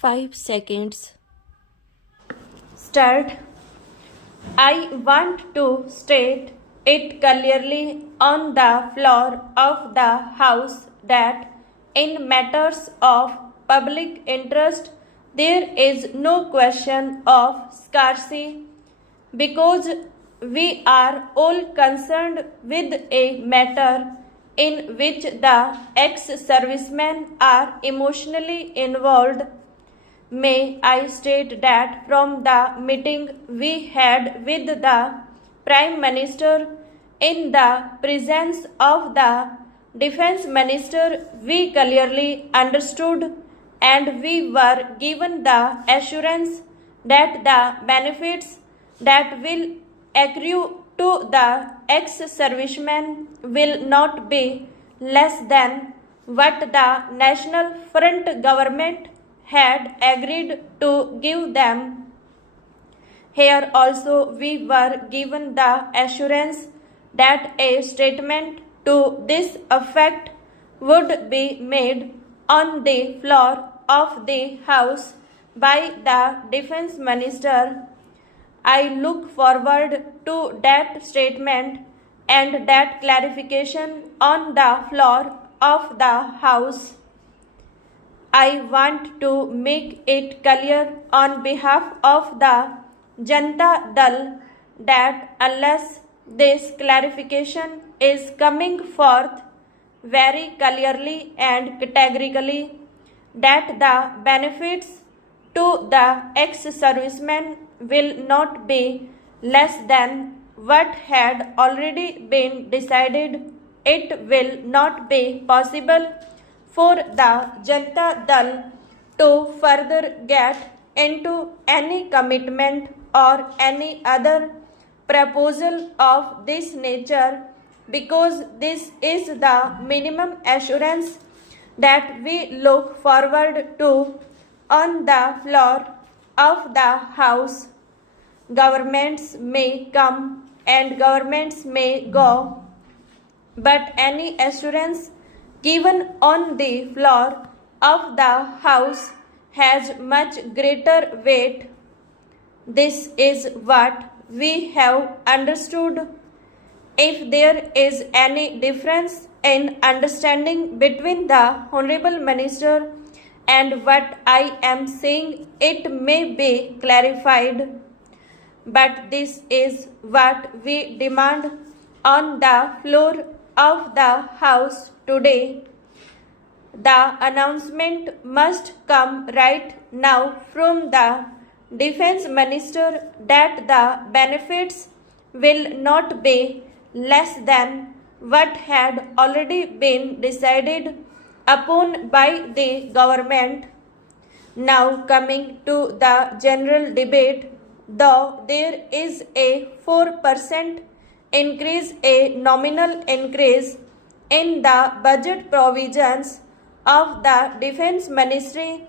5 seconds. Start. I want to state it clearly on the floor of the House that in matters of public interest there is no question of scarcity because we are all concerned with a matter in which the ex-servicemen are emotionally involved. May I state that from the meeting we had with the Prime Minister in the presence of the Defence Minister, we clearly understood and we were given the assurance that the benefits that will accrue to the ex-servicemen will not be less than what the National Front government had agreed to give them. Here also we were given the assurance that a statement to this effect would be made on the floor of the House by the Defence Minister. I look forward to that statement and that clarification on the floor of the House. I want to make it clear on behalf of the Janata Dal that unless this clarification is coming forth very clearly and categorically that the benefits to the ex-servicemen will not be less than what had already been decided, it will not be possible for the Janata Dal to further get into any commitment or any other proposal of this nature because this is the minimum assurance that we look forward to on the floor of the House. Governments may come and governments may go, but any assurance given on the floor of the House has much greater weight. This is what we have understood. If there is any difference in understanding between the Honorable Minister and what I am saying, it may be clarified. But this is what we demand on the floor of the House today. The announcement must come right now from the Defence Minister that the benefits will not be less than what had already been decided upon by the government. Now coming to the general debate, though there is a 4% increase, a nominal increase in the budget provisions of the Defence Ministry,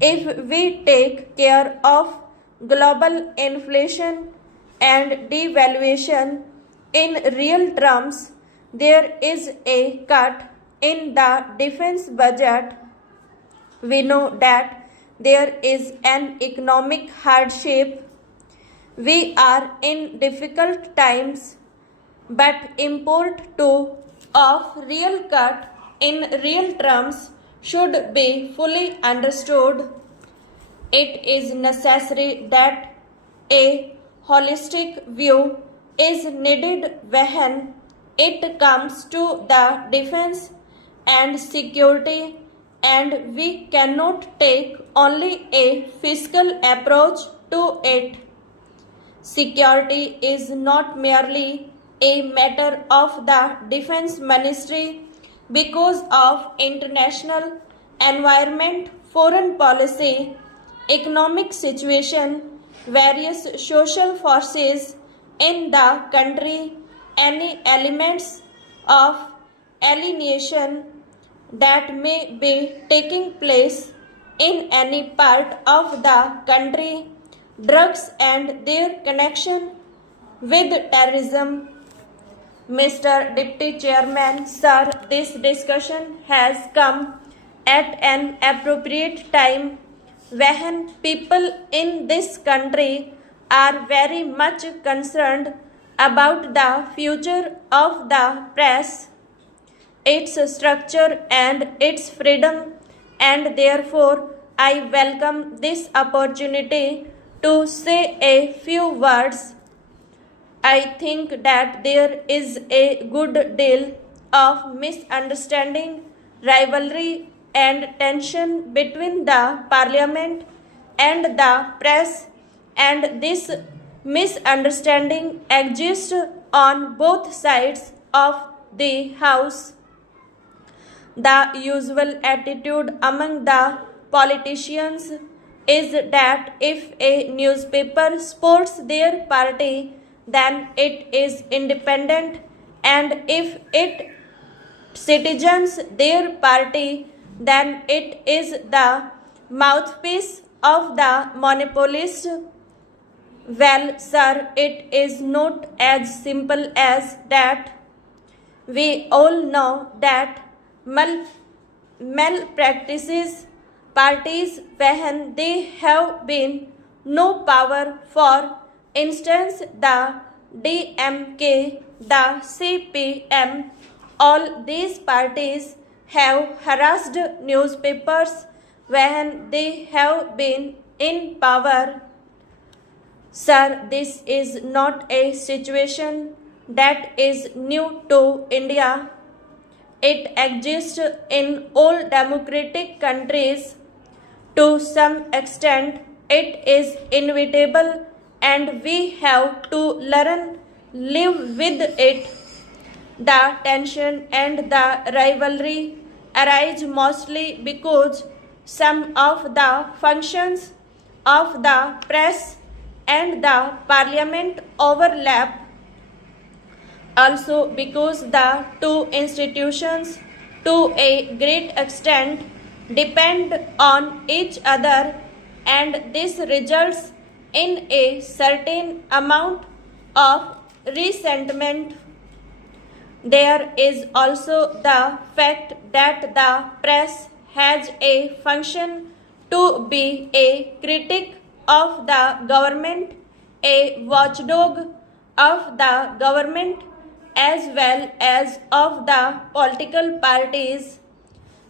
if we take care of global inflation and devaluation in real terms, there is a cut in the defense budget. We know that there is an economic hardship. We are in difficult times, but import too of real cut in real terms should be fully understood. It is necessary that a holistic view is needed when it comes to the defense and security, and we cannot take only a fiscal approach to it. Security is not merely a matter of the Defence Ministry because of international environment, foreign policy, economic situation, various social forces in the country, any elements of alienation that may be taking place in any part of the country, drugs and their connection with terrorism. Mr. Deputy Chairman, sir, this discussion has come at an appropriate time when people in this country are very much concerned about the future of the press, its structure and its freedom, and therefore I welcome this opportunity to say a few words. I think that there is a good deal of misunderstanding, rivalry, and tension between the parliament and the press, and this misunderstanding exists on both sides of the house. The usual attitude among the politicians is that if a newspaper supports their party, then it is independent, and if it citizens their party, then it is the mouthpiece of the monopolist. Well, sir, it is not as simple as that. We all know that malpractices parties when they have been no power, for instance the DMK, the CPM, all these parties have harassed newspapers when they have been in power. Sir, this is not a situation that is new to India. It exists in all democratic countries. To some extent, it is inevitable, and we have to live with it. The tension and the rivalry arise mostly because some of the functions of the press and the parliament overlap, also because the two institutions to a great extent depend on each other, and this results in a certain amount of resentment. There is also the fact that the press has a function to be a critic of the government, a watchdog of the government, as well as of the political parties,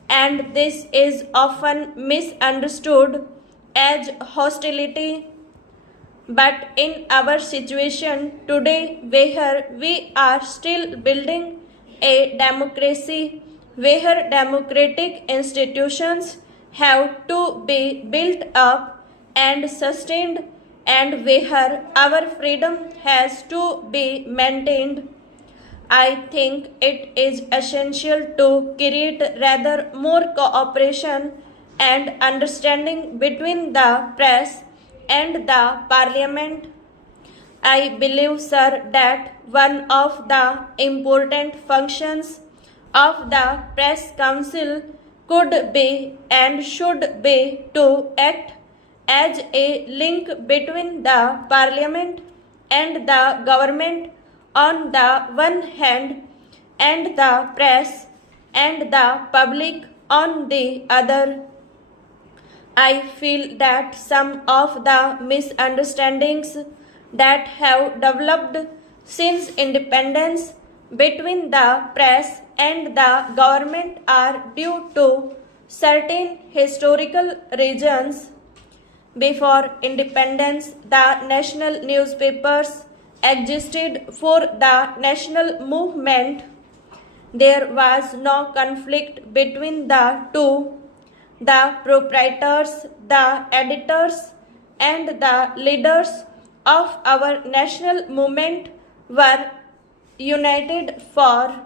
and this is often misunderstood as hostility. But in our situation today, where we are still building a democracy, where democratic institutions have to be built up and sustained, and where our freedom has to be maintained, I think it is essential to create rather more cooperation and understanding between the press and the parliament. I believe, sir, that one of the important functions of the press council could be and should be to act as a link between the parliament and the government on the one hand, and the press and the public on the other. I feel that some of the misunderstandings that have developed since independence between the press and the government are due to certain historical reasons. Before independence, the national newspapers existed for the national movement. There was no conflict between the two. The proprietors, the editors, and the leaders of our national movement were united for